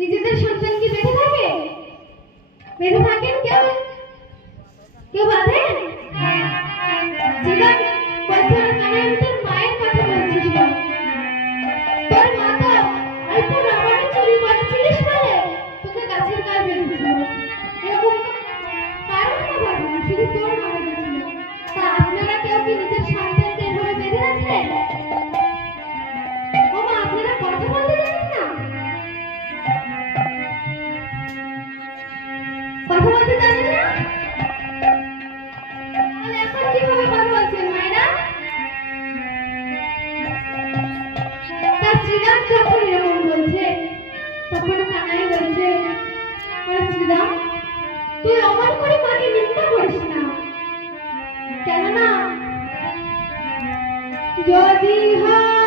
নিজেদের সন্তান কি বেঁধে থাকে? বেঁধে থাকেন কেউ? কেউ বাঁধেন? জীবন বলছে কানে আমি তোর মায়ের কথা বলছিস না। তোর মা তো অল্প রবারে চুরি করেছিলিস বলে তোকে গাছের গায়ে বেঁধেছিল। এরকম কারণ না বাঁধে, শুধু তোর মা বেঁধেছিল। তা আপনারা কেউ কি নিজের সন্তানকে এভাবে বেঁধে রাখেন? ও মা, আপনারা কথা বলতে জানেন না? কথা বলতে জানেন না? তাহলে এখন কিভাবে কথা বলছেন মায়েরা? তার শ্রীরাম যখন এরকম বলছে তখন কানাই বলছে, শ্রীরাম তুই অমন করে মাকে নিন্দা করিস না, কেননা যদি হয়